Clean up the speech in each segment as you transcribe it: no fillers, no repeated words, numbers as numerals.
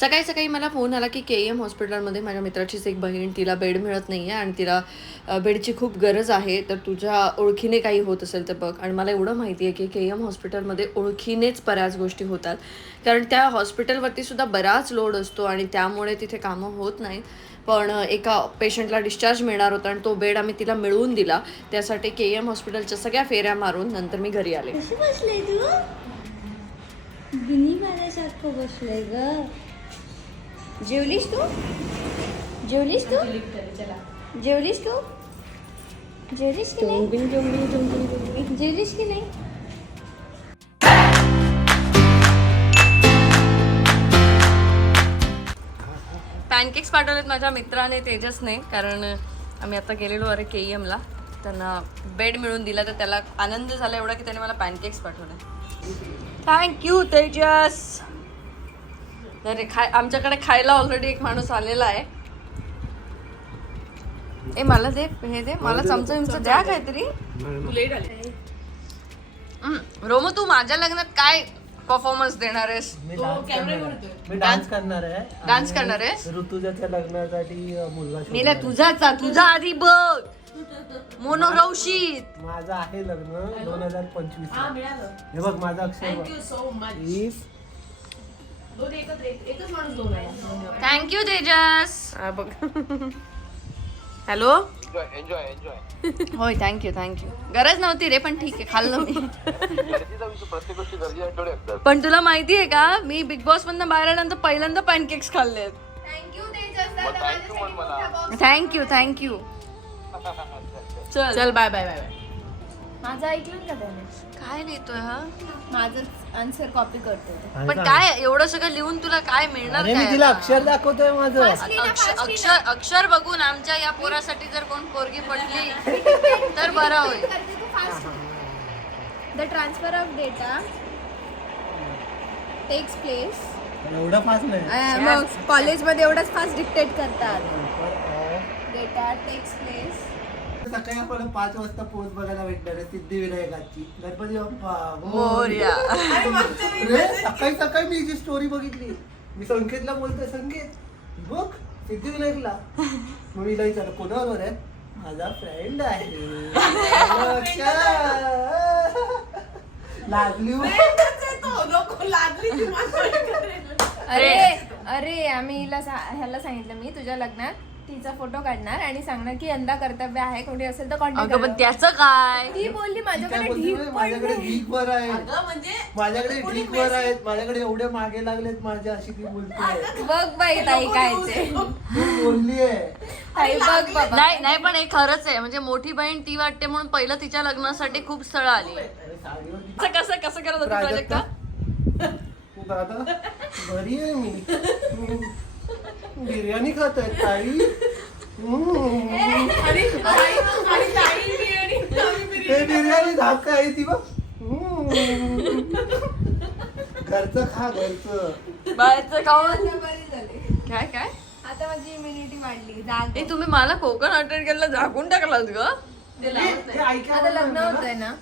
सकाळी सकाळी मला फोन आला की KEM हॉस्पिटलमध्ये माझ्या मित्राचीच एक बहीण, तिला बेड मिळत नाही आहे आणि तिला बेडची खूप गरज आहे, तर तुझ्या ओळखीने काही होत असेल तर बघ. आणि मला एवढं माहिती आहे की KEM हॉस्पिटलमध्ये ओळखीनेच बऱ्याच गोष्टी होतात, कारण त्या हॉस्पिटलवरती सुद्धा बराच लोड असतो आणि त्यामुळे तिथे कामं होत नाहीत. पण एका पेशंटला डिस्चार्ज मिळणार होता आणि तो बेड आम्ही तिला मिळवून दिला. त्यासाठी KEM हॉस्पिटलच्या सगळ्या फेऱ्या मारून नंतर मी घरी आले. कशी बसले तू? बिनी माझ्यासारखं बसले ग. जेवलीस तू? जेवलीस तू? जेवलीस तू? जेवलीस की नाही? जेवलीस की नाही? पॅनकेक्स पाठवलेत माझ्या मित्राने, तेजसने, कारण आम्ही आता गेलेलो अरे KEMला, त्यांना बेड मिळून दिला तर त्याला आनंद झाला एवढा की त्याने मला पॅनकेक्स पाठवले. थँक्यू तेजस. तर आमच्याकडे खायला ऑलरेडी एक माणूस आलेला आहे. ए मला दे, हे दे मला चमचा द्या काहीतरी. रोमो, तू माझ्या लग्नात काय परफॉर्मन्स देणार आहेस? मी डान्स करणार आहे. डान्स करणार आहेस? ऋतुजाच्या लग्नासाठी मुलगा मेला तुझा आधी बघ. मोनोरौशीत माझं आहे लग्न 2025. हे बघ माझा अक्षर. थँक्यू तेजस. बघ. हॅलो. होय, थँक्यू. गरज नव्हती रे, पण ठीक आहे, खाल्लं मी. पण तुला माहिती आहे का, मी बिग बॉस मधनं बाहेर आल्यानंतर पहिल्यांदा पॅनकेक्स खाल्लेत. थँक्यू. चल बाय. माझं ऐकलं का त्याने? काय लिहितोय हा? माझंच आन्सर कॉपी करतो. पण काय एवढं सगळं लिहून तुला काय मिळणार? अरे मी काय तिला आता? अक्षर दाखवतोय माझं. अक्षर बघून आमच्या या पोरासाठी जर कोण पोरगी पडली तर बरं होईल. The transfer of data takes place. एवढं फास्ट नाही. मग कॉलेजमध्ये एवढंच फास्ट डिक्टेट करतात. Data takes place. सकाळी आपण 5 वाजता पोस्ट बघायला भेटणार आहे सिद्धिविनायकाची. गणपती बाप्पा मोरया. अरे सकाळी मी जी स्टोरी बघितली, मी संकेतला बोलतोय, संकेत बघ सिद्धिविनायकला. मग मी विचारलं कोणावर आहे? माझा फ्रेंड आहे. लागली अरे आम्ही ह्याला सांगितलं, मी तुझ्या लग्नात तिचा फोटो काढणार आणि सांगणार की यंदा कर्तव्य आहे, कोणी असेल तर कॉन्टॅक्ट. पण त्याचं काय? ती बोलली माझ्याकडे माझ्याकडे ढीकवर आहे, माझ्याकडे ढीकवर आहेत, माझ्याकडे एवढे मागे लागलेत माझ्या, अशी ती बोलते. बघ बाई ताई काय बोलली आहे ताई, बघ बाबा. नाही पण हे खरंच आहे, म्हणजे मोठी बहीण ती वाटते म्हणून पहिलं तिच्या लग्नासाठी खूप स्थळं आली. कसं करत होती प्रोजेक्ट? दादा बरी आहे मी, बिर्याणी खात आहे ताई. ते बिर्याणी धाका आहे ती बघ. घरचं खा, घरचं. बाहेरचं खाऊन बरी झाली. काय आता माझी इम्युनिटी वाढली. ए, तुम्ही मला कोकण अटेंड केलं झाकून टाकलात ग. आता लग्न होतंय ना.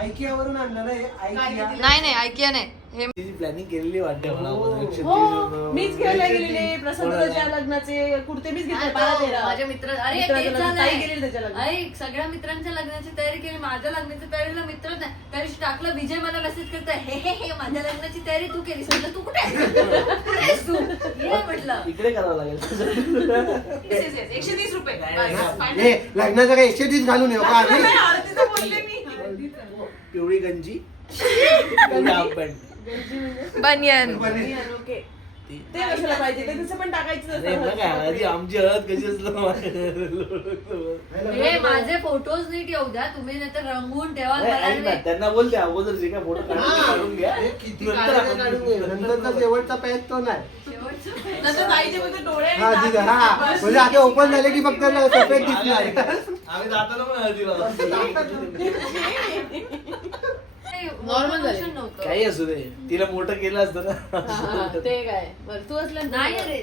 ऐकियावरून आणलं ना हे. ऐकिया नाही ऐकिया नाही, हे प्लॅनिंग केलेली वाटते मला. मीच घ्यायला गेलेले प्रसादाच्या लग्नाचे कुर्ते, मीच घेतले 12-13. माझ्या मित्र, अरे मित्राचं तेच लग्न, झालंय. ताई गेलेली त्याच्या लग्नात. ऐक, सगळ्या मित्रांच्या लग्नाची तयारी केली, माझ्या लग्नाची तयारीला मित्र नाही. त्या दिवशी टाकलं, विजय मला मेसेज करतोय, हे माझ्या लग्नाची तयारी तू केलीस. म्हटलं तू कुठे आहेस तू? ये म्हटलं इकडे करावं लागेल. 130 रुपये. हे लग्नाचं काय 130 घालून येऊ का आम्ही? आरतीचं बोलले मी. पिवळी गंजी, पिवळी हाफ पॅन्ट. बनियन. ओके. ते कशाला पाहिजे, ते तसं पण टाकायचं अरे नसतं. बघा, आधी आमची हळद कशी असलं. हे माझे फोटोज नीट येऊ द्या तुम्ही, नाही तर रंगवून ठेवा घराला. त्यांना बोलते अगोदर जे काय फोटो काढून घ्या. नंतरचा शेवटचा पॅच तो नाही. नंतर ताईचे फक्त डोळे आणि हा नाक ठीक आहे. हा म्हणजे आता ओपन झाले की फक्त सफेद दिसणार. आम्ही जाताना पण हळदीला नॉर्मल झाले. नव्हतं. काही असू दे, तिला मोठं केलं असतं ना. ते काय बरं तू असलं नाही रे,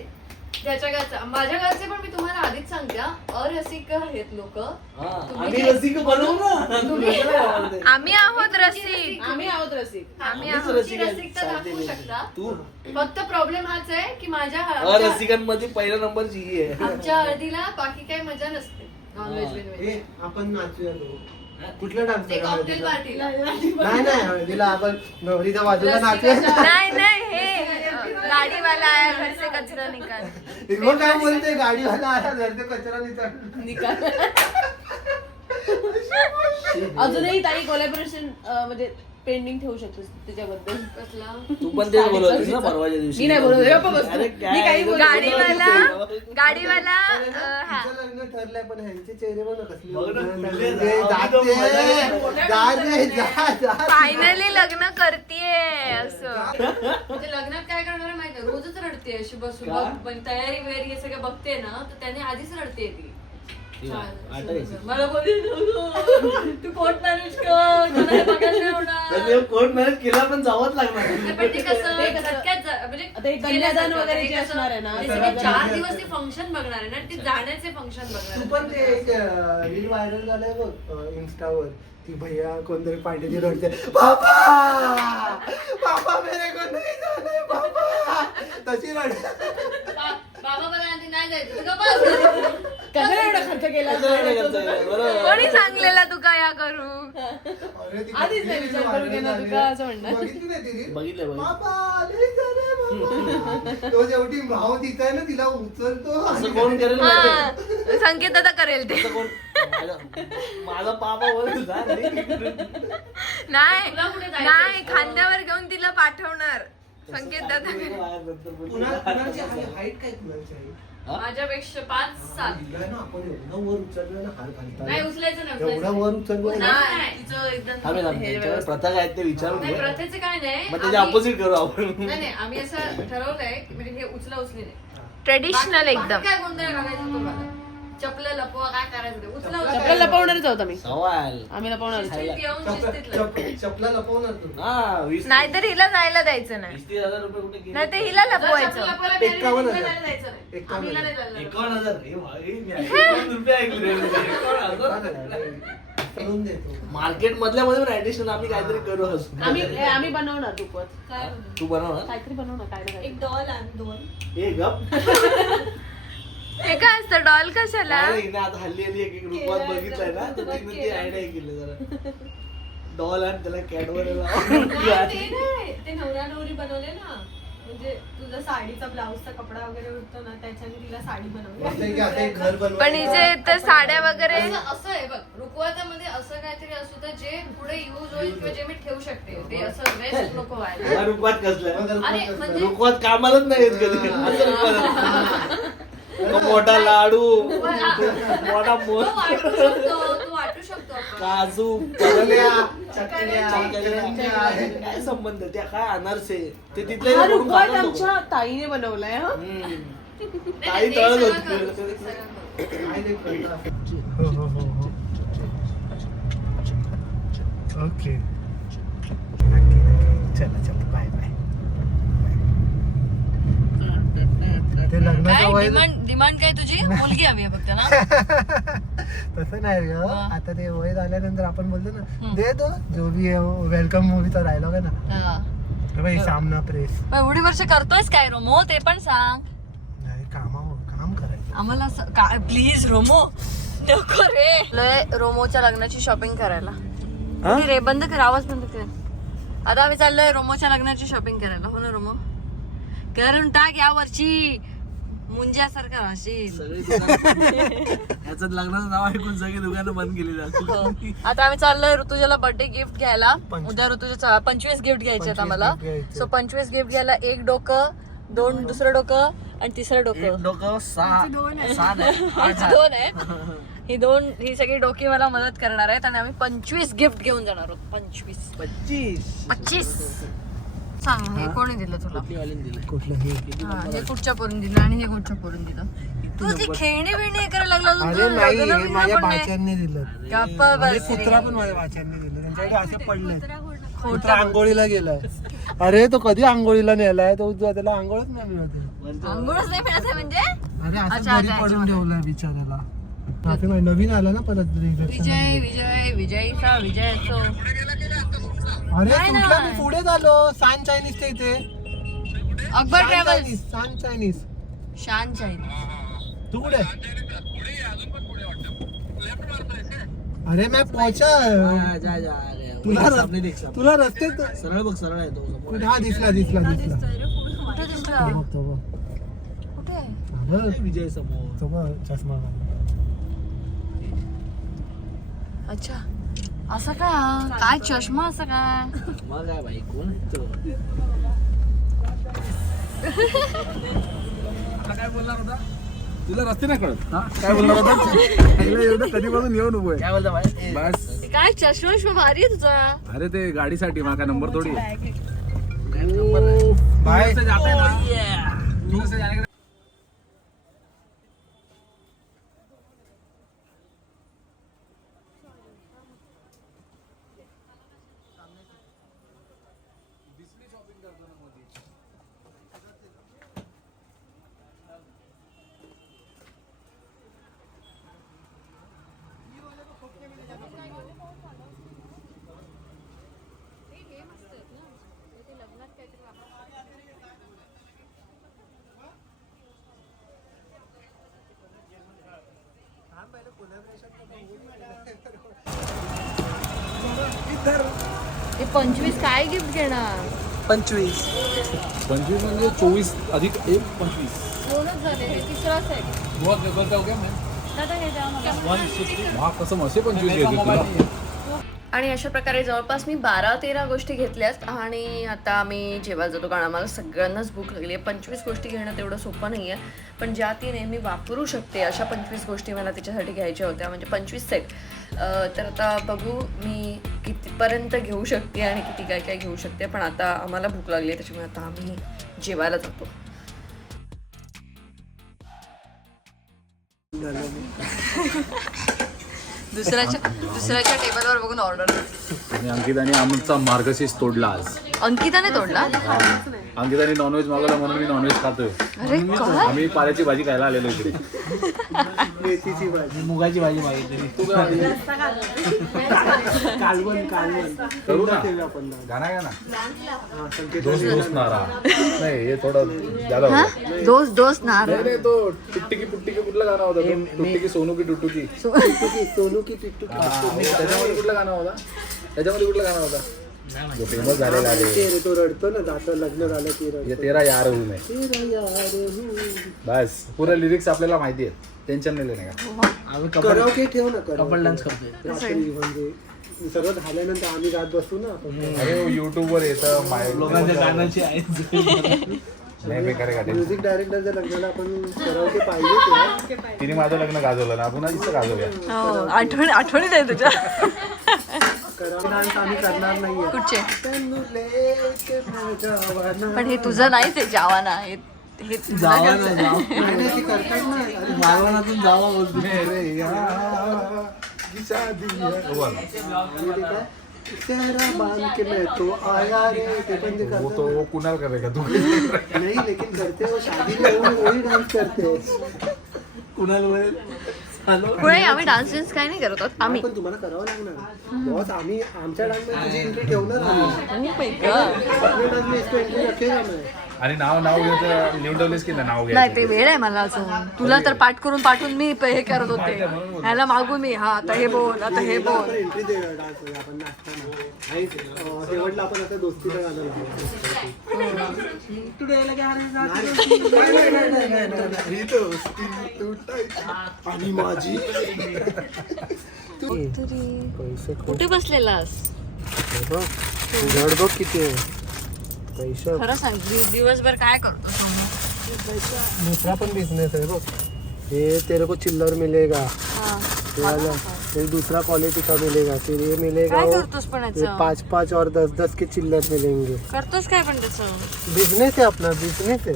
त्याच्या घरचा माझ्या घरचे पण मी तुम्हाला आधीच सांगते हा, अरसिक आहेत लोक. आम्ही रसिक बनवू ना. आम्ही आहोत रसिक. आम्ही आहोत रसिक. आम्ही आम्हीच आहोत. रसिक आहे. रसिकता दाखवू शकता. तू फक्त प्रॉब्लेम हाच आहे की माझ्या अरसिकांमध्ये पहिला नंबरची ही आहे. आमच्या हळदीला बाकी काही मजा नसते नॉनव्हेज बिनव्हेज. ए, आपण नाचूया तो. कुठला डान्स ते कॉकटेल पार्टीला नाही हळदीला आपण नवरीच्या बाजूला नाचूया. नाही हे गाडीवाला आहे घर से कचरा निकाल. मग काय बोलते गाडीवाला आला घर ते कचरा निघाल. अजूनही ताई कोलॅबोरेशन म्हणजे पेंडिंग ठेवू शकतोस त्याच्याबद्दल. कसला तू पण तेच बोलत होतीस ना परवाच्या दिवशी. मी नाही बोलत होते, गप्प बस तू. अरे मी काही बोलत गाडीवाला हा तिचं लग्न ठरलंय पण ह्यांचे चेहरे बघ ना कसले बघ ना, उजळले. खुलले जा. फायनली लग्न करतीये असं. म्हणजे लग्नात काय करणार आहे माहिती रोजच रडते अशी बसून का? बघ, पण तयारी वगैरे हे सगळं बघते ना तर त्याने आधीच रडते ती. आठवलं. मला बोलली तू कोर्ट मॅरेज कर कोणाला बघायला नाही होणार. कोर्ट मॅरेज केला पण जावंच लागणार. नाही, पण ते कसं ते कसं- झटक्यात म्हणजे आता हे कन्यादान केलं वगैरे जातं. जे ते कसं- असणार आहे ना, ते तर सगळे आता 4 दिवस ते फंक्शन बघणार आहे ना आणि ते जाण्याचे फंक्शन बघणार तू आहे. पण ते एक रील व्हायरल झालंय बघ इन्स्टावर ती भैया कोणतरी पांढरी रडते बाबा बाबा मेरे को नहीं जाने बाबा तशी रडते. बाबा मला आधी नाही जायचं तर गप्प. कशाला एवढा खर्च केला? बरोबर. कोणी सांगलेला तू काय या करू? अरे ती आधीच नाही विचार करून घेणार viral तुका असं झाली. म्हणणार. बघितली नाही ती reel? बघितलं. बाबा लय जाणे बाबा. तो जेवढी भाव तिचा आहे ना तिला उचलतो असं कोण करेल माहिती हा संकेत दादा करेल ते. असं कोण माझा पापा बोल जा नाही तुला कुठे जायचं नाही असतं? खांद्यावर घेऊन तिला पाठवणार संकेत दादा. कुणाची हाईट काय कुणाची आहे माझ्यापेक्षा 5-7 तिला ना आपण एवढं वर उचललं ना हार नाही घालता उचलायचं नाही एवढं उचलायचं वर उचललं ना नाही. तिचं एकदम त्याच्यावर प्रथा काय ते विचारून नाही घे. प्रथेचं काय नाही मग त्याच्या आम्ही- अपोजिट करू आपण. नाही नाही आम्ही असं ठरवलंय की म्हणजे हे उचला उचली नाही ट्रेडिशनल बाकी एकदम. काय गोंधळ घालायचं तो घाला. चपलं लपवा काय करायचं ते उचला उचला चपला लपवणारच आहोत आम्ही. सवाल आम्ही लपवणारच. शिस्तीत येऊन शिस्तीत लपवा. चपला लपवणार तू हा 20 नाहीतर हिला जायला द्यायचं नाही. 30,000 रुपये कुठे गेले? नाही ते हिला जर चपलं लपवायचं. लपवायला मिळाली, 51,000. तिला नाही जायचं नाही. 51,000. आम्हीला नाही जायला लागलं. 51,000. हे भाई, मी 51 रुपये ऐकले रे. 51,000. करून देतो मार्केट मधल्या मध्ये पण ऍडिशन आम्ही काहीतरी करू हसू. आम्ही बनवणार दुपत. काय तू बनव ना. काहीतरी बनवणार काय ना काय. डॉल आण 2. हे गप. हे काय असतं डॉल कशाला? नाही, हिने आता हल्ली एक रूपात बघितलंय ना तर तिने ती आयडिया केली जरा. डॉल आणि त्याला कॅडवर ते नाही ते नवरा नवरी बनवले ना म्हणजे तुझा साडीचा ब्लाऊजचा कपडा वगैरे उठतो ना त्याच्याने तिला साडी मस्त आहे की बनवली. आता एक घर बनवायचं. पण हिचे तर साड्या वगैरे असं आहे बघ रुकवातामध्ये असं काहीतरी असू तर जे पुढे युज होईल किंवा जे मी ठेवू शकते ते असं वेस्ट नको व्हायला. रुपात कसलं अरे म्हणजे रुकवात कामालाच नाही येत कधी असं रुकवात. तो मोठा लाडू मोठा तो वाटू शकतो आपण. काजू चकल्या, चकल्या, चकल्या. काय संबंध त्या काय अनारसे ते तिथले हा करून रुपवात खातात लोकं. आमच्या ताईने बनवलाय हा. हम्म. नाही, ताई ते तळत सगळं होती. करू, ते सगळं करू. काय नाही कळतं. हो. ओके चला बाय बाय ते लग्नाचं वय डिमांड काय तुझी मुलगी हवी आहे फक्त ना. तसं नाही ग आता ते वय झाल्यानंतर आपण बोलतो ना दे तो जो भी वेलकम मूवीचा डायलॉग आहे ना भाई सामना प्रेस एवढी वर्ष करतोयस काय रोमो ते पण सांग नाही काम करायचं आम्हाला प्लीज रोमो नको रे. रोमोच्या लग्नाची शॉपिंग करायला रे बंद कर आवाज बंद कर. आता आम्ही चाललोय रोमोच्या लग्नाची शॉपिंग करायला. हो ना रोमो करून टाक या वर्षी मुंज्यासारखा राहशील. याचं लग्नाचं नाव ऐकून सगळी दुकानं बंद केली जातात. आता आम्ही चाललोय ऋतुजाला बर्थडे गिफ्ट घ्यायला. 25. उद्या ऋतुजा 25 गिफ्ट घ्यायचे आहेत आम्हाला. 25 gift घ्यायचे. सो 25 गिफ्ट घ्यायला 1 डोकं 2 दुसरं डोकं आणि तिसरं डोकं. डोकं 6 यांची 2 आहेत. ही सगळी डोकी मला मदत करणार आहेत आणि आम्ही 25 गिफ्ट घेऊन जाणार आहोत. 25 सांग हे कोणी दिलं तुला? कुठलं हे हा, हे कुठच्या पोरून दिलं आणि हे कुठच्या पोरून दिलं? तू ती खेळणी बिळणी करायला लागला अजून अरे तुला नाही लग्न हे बिग्न माझ्या पण नाही. बाच्यांनी दिलं गप्पा बस रे. कुत्रा पण माझ्या बाच्यांनी दिलं त्यांच्याकडे असे पडले कुत्रा आंघोळीला गेलाय अरे तो कधी आंघोळीला नेलाय तो त्याला आंघोळच नाही मिळत आहे. अंघोळच नाही मिळत आहे म्हणजे अरे असं अच्छा, घरी अच्छा, पडून ठेवलाय बिचाराला. ट्रॅफिक मध्ये नवीन आला ना परत विजय विजय विजयचा विजय असो. अरे नाही ना. तुटला मी पुढे झालो सान चायनीजच्या इथे. अकबर सान ट्रॅव्हल्स चायनीज, सान चायनीज. शान चाईन. तू कुठे? अरे मैं पोहोचा. तुला रस्ते सरळ बघ सरळ आहे तो समोर. हा दिसला दिसला दिसला. कुठे दिसला? तो बघ, तो बघ. कुठे? हा बघ, विजय समोर. तो बघ, चष्मा घालून. अच्छा असं काय चष्मा असं काय? मग काय बाई कोण आहे तो? काय बोलणार होता? तुला रस्ते नाही कळत काय बोलणार होता? एवढं कधीपासून येऊन उभं काय बोलता बाई? बस काय चष्मा भारी आहे तुझा. अरे ते गाडीसाठी माझा नंबर थोडी बाय हे 25 काय गिफ्ट घेणार? 25 म्हणजे 24 अधिक 1 25 दोनच झाले हे तिसरा सेट. बहुत करता हो क्या मैं दादा हे द्या मला. हा कसं असे 25 घ्यायचे तुला आणि अशा प्रकारे जवळपास मी 12-13 गोष्टी घेतल्यात आणि आता आम्ही जेवायला जातो कारण आम्हाला सगळ्यांनाच भूक लागली आहे. 25 गोष्टी घेणं तेवढं सोपं नाही आहे पण ज्या ती नेहमी वापरू शकते अशा 25 गोष्टी मला तिच्यासाठी घ्यायच्या होत्या म्हणजे 25 सेट. तर आता बघू मी कितीपर्यंत घेऊ शकते आणि किती काय काय घेऊ शकते पण आता आम्हाला भूक लागली आहे त्याच्यामुळे आता आम्ही जेवायला जातो. दुसऱ्याच्या टेबलवर बघून ऑर्डर. आणि अंकिताने आमचा मार्गशीर्ष तोडला आज. अंकिताने तोडला. अंकिताने नॉनव्हेज मागवला म्हणून मी नॉनव्हेज खातोय. अरे काय आम्ही पाल्याची भाजी खायला आलेलो इकडे. मेथीची भाजी, मुगाची भाजी मागितली. तू काय म्हणली? कालवण कालवण करू ना ठेवूया आपण. गाणं गा ना. हा, संकेत दोस्त दोस्त नारा नाही हे थोडं ज्यादा होतं. दोस्त नार. नाही नाही तो टिट्टिकी पुट्टिकी कुठला गाणं होता तो? टुट्टिकी सोनू की टुट्टुकी सोनू की टिट्टू की त्याच्यामध्ये कुठला गाणं होता? त्याच्यामध्ये कुठला गाणं होता जो फेमस झालेला आहे? ते रे, तो रडतो ना जातं लग्न झालं की रडतो. ये तेरा यार हूं मैं. तेरा यार हूं. बस पुरे लिरिक्स आपल्याला माहिती आहेत. टेन्शन नाही लेणे का. आम्ही कराओके ठेव ना कपल डान्स करतोय. रात्री म्हणजे सर्व झाल्यानंतर आम्ही गात बसू ना आपण. अरे युट्यूब वर येतं लोकांच्या गाण्याची आहे. नाही मी करे गाडी. म्युझिक डायरेक्टरच्या लग्नाला आपण कराओके पाहिजे. तिने माझं लग्न गाजवलं ना पुन्हा तिचं गाजवलं. आठवणीत आहे तुझ्या. कराओके डान्स आम्ही करणार नाहीये. कुठचे तन्नू लेके मैं जावाना. पण हे तुझं नाहीच आहे जावाना हे तुझं जावा घरचं ना आहे. नाही, नाही, ते करतात ना. अरे, मालवणातून जावा बोलतोय. अरे यार, की शादी है. आणि ते काय? तेरा बांध के मैं तो आया रे. ते पण ते वो करतात. तो कुणाल करेगा तू. नहीं लेकिन करते वो शादी में वही डांस करते. कुणाल वगैरे चालू. पुढे आम्ही डान्स बिन्स काय नाही करत आहोत आम्ही. पण तुम्हाला करावं लागणार बॉस. आम्ही आमच्या डान्स मध्ये तुझी एंट्री ठेवणार आम्ही. Oh my God. अपने डान्स में इसको एंट्री रखेगा मैं. आणि नाव घ्यायचं लिहून ठेवलेस की नाही नाव नाही घ्यायचं? ते वेळ आहे मला अजून. तुला तर पाठ करून पाठवून मी हे करत होते ह्याला मागून मी हा आता हे बोल आता हे बोल. आपण एंट्री देऊया डान्स मध्ये आपण नाचताना. आणि शेवटला आपण आता दोस्तीचं गाणं लावू. आणि माझी पैसे कुठे बसलेलास बघ जड बघ किती आहे पैसे. खरं सांग दिवसभर काय करतो सोनू? दूसरा पण बिजनेस है बघ. ये तेरे को चिल्लर मिलेगा. हा. ये वाला फिर दूसरा क्वालिटी का मिलेगा. फिर ये मिलेगा काय वो करतोस पण ये याचं 5-5 और 10-10 के चिल्लर मिलेंगे. करतोस काय पण त्याचं? बिजनेस है अपना बिजनेस है.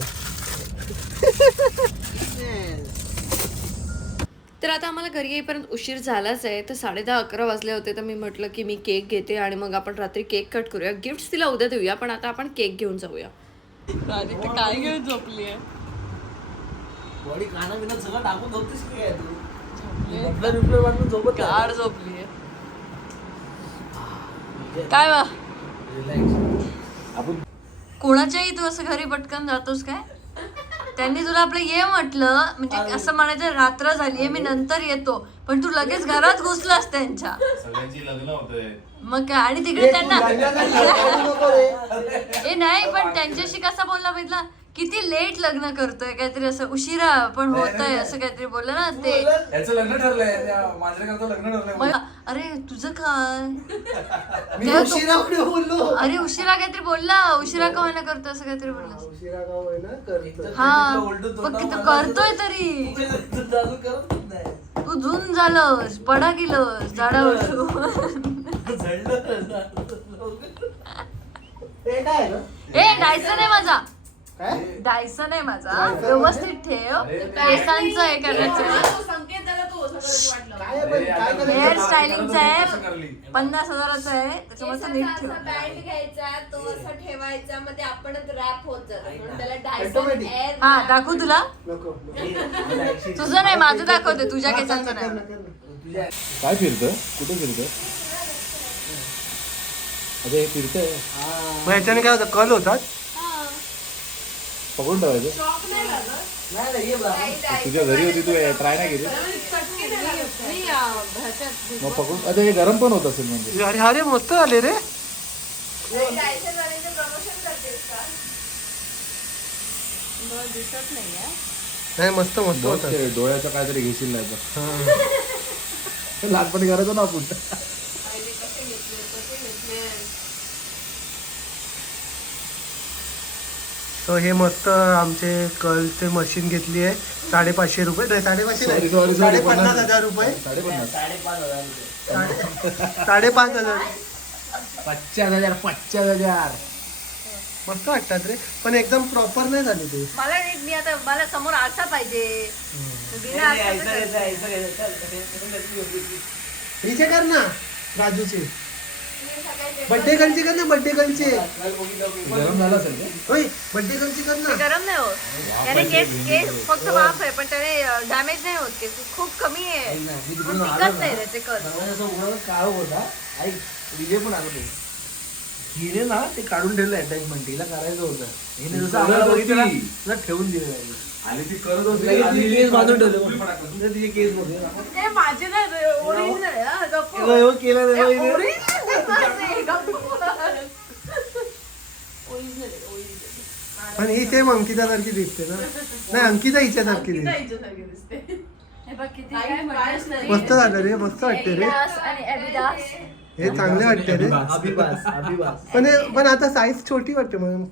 तर आता आम्हाला घरी येईपर्यंत उशीर झालाच आहे. तर 10:30-11 वाजले होते. तर मी म्हटलं की मी केक घेते आणि मग आपण रात्री केक कट करूया. गिफ्ट्स तिला उद्या देऊया, पण आता आपण केक घेऊन जाऊया. काय घेऊन झोपली आहे? बॉडी खाणं पिणं सगळं टाकून झोपतेस की काय तू? आपलं रिप्ले वाटून झोपत गाढ झोपली आहे. काय वा आपण कोणाच्याही तू असं घरी पटकन जातोस काय? त्यांनी तुला आपलं ये म्हटलं, म्हणजे असं म्हणायचं रात्र झालीये मी नंतर येतो, पण तू लगेच घरात घुसलास त्यांच्या. सगळ्यांची लग्न होतंय. मग काय, आणि तिकडे त्यांना नको रे. ए नाही, पण त्यांच्याशी कसा बोलला बघितला, किती लेट लग्न करतोय, काहीतरी असं उशिरा पण होतंय असं काहीतरी बोललं ना ते. याचं लग्न ठरलंय, त्या मांजरेकरचं लग्न ठरलंय. मग अरे तुझं काय, मी उशिरा कुठे बोललो? अरे उशिरा काहीतरी बोलला, उशिरा का होईना करतोय असं काहीतरी बोलला. उशिरा का होईना करतो. हा पण किती करतोय तरी. तू झून झालंस, पडा गेलंस झाडावर. ते काय आहे ना? ए डायसन आहे माझा, काय? डायसन आहे माझा, व्यवस्थित ठेव. केसांचं हे करायचं, संकेत झाला तो सगळं वाटलं. काय आहे पण? काय करायचं? हेअर स्टायलिंगचा आहे, 50,000चा आहे, त्याच्यामध्ये नीट ठेव. बँड घ्यायचा, तो असं ठेवायचा, मग ते आपणच रॅप होत जातो, म्हणून त्याला डायसन Automatic. एअर. हा दाखवू तुला, नको. तुझं नाही माझं दाखवते, तुझ्या केसांचं नाही. काय फिरतोय, कुठे फिरतोय? अरे हे फिरतंय, मग ह्याच्याने काय होतं, कल होतात? पकडून ठेवायचं. नाही नाही, ये बा. तुझ्या घरी होती, तू ट्राय नाही केली? मी ह्याच्यात मग पकडून, आता हे गरम पण होत असेल म्हणजे. अरे अरे मस्त आले रे. डायसन वाल्याचं प्रमोशन करतेस का? दिसत नाहीये. नाही मस्त मस्त बघ होतात. ते डोळ्याचं काहीतरी घेशील नाही तर. लहानपणी करायचो ना आपण. तर हे मस्त आमचे कलचे मशीन घेतली आहे 550 रुपये. नाही 550 नाही, 50,000 रुपये. 5,500. 50,000. मस्त वाटतात रे, पण एकदम प्रॉपर नाही झाले ते. मला नीट, मी आता मला समोर आरसा पाहिजे. बिना आरशाचं हिचे कर ना, राजूचे बड्डे गर्लची कर ना, बड्डे गर्लचे. गरम झालं असेल का? होय बड्डे गर्लची कर ना. गरम नाही होत त्याने, केस फक्त वाफ आहे, पण त्याने डॅमेज नाही होत. केस खूप कमी आहे, पण टिकत नाही त्याचे कल. काळ होता आई, विजय पण आलो ते हिने ना ते काढून ठेवलं अटॅचमेंट, तिला करायचं होतं. हिने जसं आम्हाला बघितलं ना, तुला ठेवून दिलं आहे. आणि ती करत होती लगेच आणि तिचे केस बांधून ठेवले. फुल फटाका. तुझे तिचे केस बघ. ते माझे ना ओरिजिनल आहे हा, गप्प. एवढं केलं ना हिने. Original आहे माझे, गप्प. Original आहे, original. पण ही सेम अंकिता सारखी दिसते ना. नाही अंकिता हिच्यासारखी किती दिसते. हिच्यासारखी दिसते. हे बघ किती काही काय म्हणतात. काहीच नाही. मस्त झालं रे, मस्त वाटते रे. Adidas आणि Adidas. हे चांगले वाटते रे. पण आता साईज छोटी वाटते म्हणून.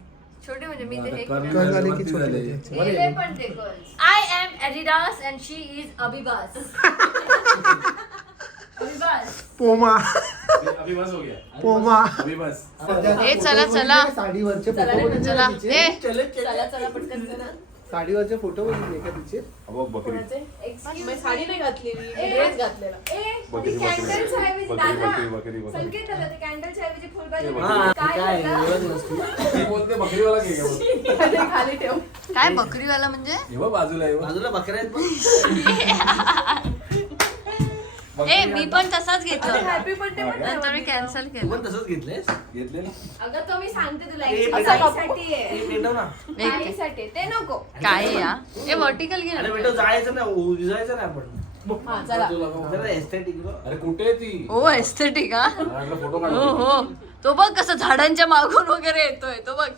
छोटे म्हणजे मी ते हे कल झाले की छोटे झाले. होते. केले पण ते curls. I am Adidas and she is Abibas. Abibas. पोमा अभी बस हो गया. पोमा. अभी बस. ए, चला, चला. साडीवरचे चला फोटो रे, बघितले चला. का तिचे? ए. चला चला पटकन करा. साडीवरचे फोटो बघितले का तिचे? बघ बकरी. Excuse मी साडी नाही घातलेली, ए, ड्रेस घातलेला. ए, बकरी, ती बकरी. कॅन्डलच्या ऐवजी बकरी, दादा, बकरी, बकरी, बकरी. संकेत झालं, ते कॅन्डलच्या ऐवजी फुलबाजी. हा, काय होतं? ती बोलते बकरीवाला घे गं. खाली खाली ठेव. काय बकरीवाला म्हणजे? हे बघ बाजूला आहे बघ. बाजूला बकऱ्या आहेत बघ. ए मी पण तसाच घेतला, हॅपी बर्थडे पण नंतर मी कॅन्सल केलं. तसंच घेतलंयस? घेतले ना. अगं तो मी सांगते तुला ए, actually बेटा. काहीसाठी आहे. भेटव ना. काहीसाठी आहे. ते नको. काय आहे या? ए व्हर्टिकल घे अरे ना. बेटा जायचं ना, उजायचं ना आपण. हा, चला. जरा एस्थेटिक बघ. अरे कुठे आहे ती? ओ एस्थेटिक हा. मला फोटो हो काढतो. हो, तो बघ कसं झाडांच्या मागून वगैरे येतोय तो बघ.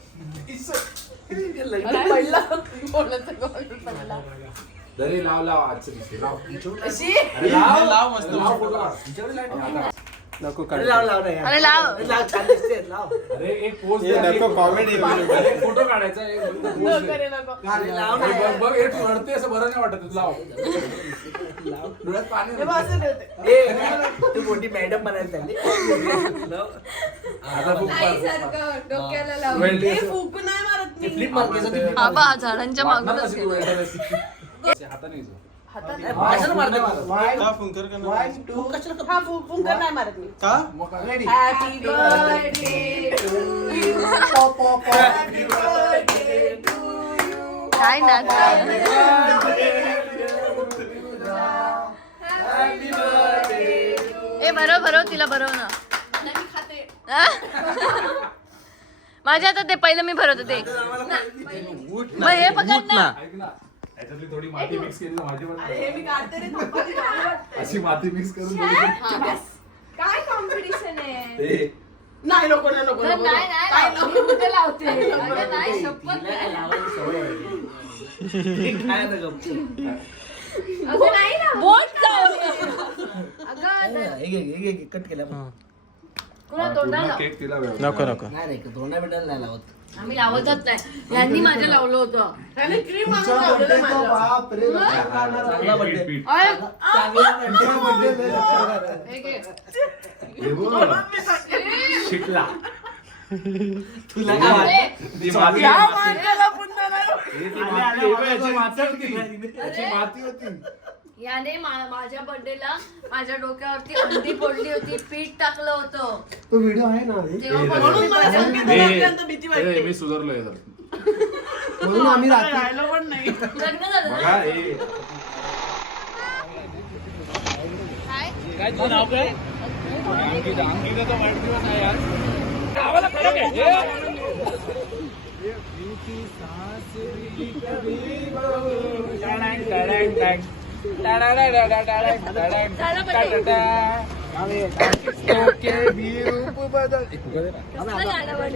अरे पडला. बोलायचं गोल पडला. दरी लाव लाव आजचं दिसते लाव. अशी? अरे लाव लाव मस्त लाव फोटो. नको अरे लाव लाव ना यार. अरे लाव. अरे लाव, छान दिसते लाव. अरे एक पोस्ट अरे फोटो काढायचा आहे. नको रे, नको. अरे लाव ना बघ यार. बघ हे तू रडते असं बरं नाही वाटत लाव. डोळ्यात पाणी हे नाही. बघ, असं ठेवते. ए, तू मोठी मॅडम बनायला चालली. लाव. आता खूप आई सारखं डोक्याला लावून. हे फुकू नाही मारत मी. फ्लिप मार केस हा बा झाडांच्या मागूनच हाताने गेलो. घ्यायचं. भाषण मारते मला. का फोन कर का नाही? 1 2 हा फुंकर नाही मारत मी. का रेडी हॅपी बर्थडे काय नाच ए भरव तिला भरव ना. माझ्या आता ते पहिलं मी भरवतो ते मग हे पकड ना. ऐक ना, याच्यातली थोडी माती मिक्स केली ना माझी पण. हे मी काढते रे धप्पाची गाणं वाटते. अशी माती मिक्स करून काय कॉम्पिटिशन आहे ते नाही नको नाही नको नको. नाही मी कुठे लावते अगं नाही शपथ नाही. अगं नाही ना बोट जाऊ. अगं कट केला कुणा तोंडाला केक तिला वेळ. नको नको नाही तोंडा भेटायला नाही लावत आम्ही लावतच नाही. यांनी माझ्या लावलं होतं. त्याने क्रीम आणून लावलेलं माझ्या. बाप रे चांगला बर्थडे. पीठ. हे घे. हे बघ. शिकला. तुला काय वाटतं? ती माती या माती. माणसाला पुन्हा नाही. हे ती माती आहे बघ, याची माती होती. याची माती होती. याने माझ्या बर्थडेला माझ्या डोक्यावरती अंडी पडली होती. पीठ टाकलं होतं तो व्हिडिओ आहे ना तेव्हा म्हणून मला संगीताला अत्यंत भीती वाटते. मी सुधारलोय जरा. म्हणून आम्ही रात्री राहिलो पण नाही. लग्न झालं ना? बघा हे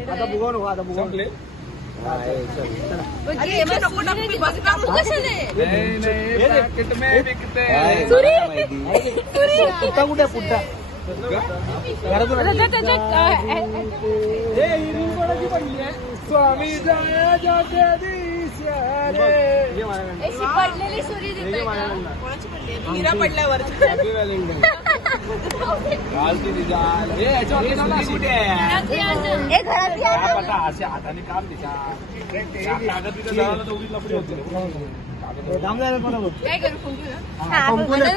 आता बुगवून हो, आता बुगवून. पुट्टा कुठे पुट्टा स्वामी जाया जाते पडलेली सुरी देते कोणाची पडली? हिरा पडल्यावर. असे हाताने काम काय करू कुंकू ना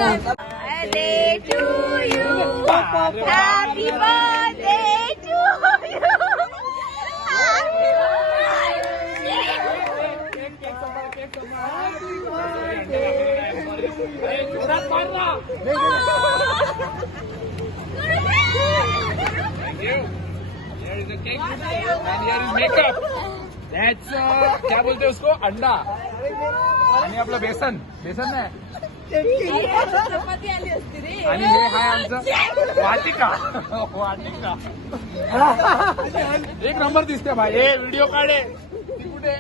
Birthday to you. Happy birthday to you. Happy makeup क्या बोलते हैं उसको अंडा आणि आपलं बेसन बेसन नाही चपाती आली असती रे. आणि हे हाय आमचं वाटिका वाटिका एक नंबर दिसते भाई हे व्हिडिओ काढे ती कुठे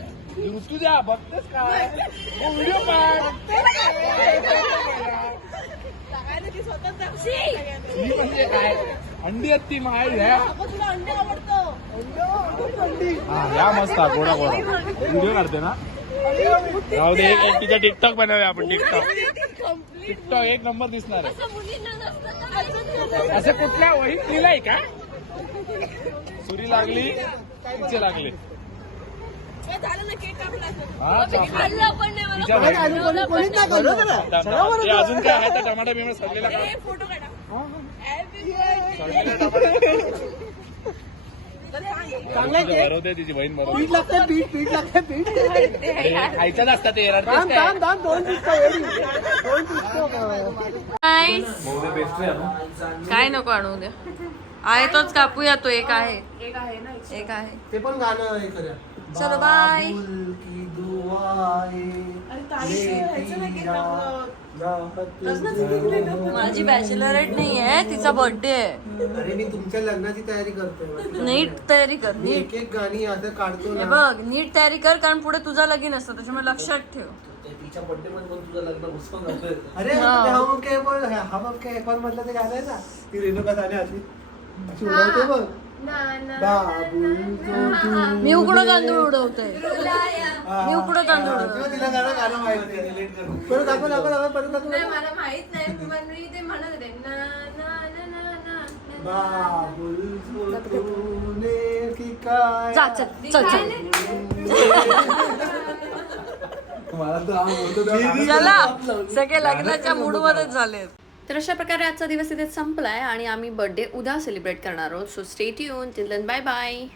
तुझ्या बघतेस काय व्हिडिओ काढ ही म्हणजे काय अंडी आहेत ती माय ह्या तुला अंडे आवडतो. ह्या मस्त गोडा गोडा व्हिडिओ काढते ना जाऊ दे एक तिचा टिकटॉक बनवूया आपण टिकटॉक एक नंबर दिसणार आहे असं कुठल्या वही लिहिलंय का सुरी लागली तिचे लागले झालं ना केक कापला. हा खाल्लं पण नाही मला. तिच्या बहिणी. कोणीच नाही करू. ते अजून काय आहे त्या टमाटा बिमा सडलेला का फोटो काढा. Happy birthday. सडलेला टमाटा चांगला आहे ते. बरोबर तिची बहीण बरोबर पीठ लागते पीठ लागते पीठ खायच्याच असतात ते दाम दाम दाम दोन काय नको आणू द्या. आहे तोच कापूया. तो एक आहे एक आहे. ते पण गाणं हे करूया. चलो बाय. बाबुल की दुआएं अरे ताई, ह्याचं नाही केक कापलं. माझी बॅचलरेट नाही आहे. तिचा बर्थडे आहे. अरे मी तुमच्या लग्नाची तयारी करतोय. नीट तयारी कर. मी नीट एक एक गाणी असं काढतो हे ना. बघ नीट तयारी कर कारण पुढे तुझा लगीन असतं त्याच्यामुळे लक्षात ठेव. तिच्या बर्थडे मध्ये पण तुझं लग्न घुसवून अरे हम काय बोल हम काय कोण म्हटलं ते गाणं आहे ना ती रेणुका गाणे अशी अशी उडवते बघ. बाबुल मी उकडं तांदूळ उडवते. मी उकडं तांदूळ उडवते. तिला गाणं गाणं माहिती आहे. रिलेट करून परत दाखव दाखव दाखव परत दाखव. नाही मला माहित नाही पण मी ते म्हणत होते ना ना ना ना ना बाबुल जो तूने की काय जा चल चल चल. मला तर आम्ही बोलतो तेव्हा चला सगळे लग्नाच्या मूडमध्येच झालेत. तर अशा प्रकारे आजचा दिवस इथे संपलाय आणि आम्ही बर्थडे उद्या सेलिब्रेट करणार आहोत. So stay tune till then bye bye.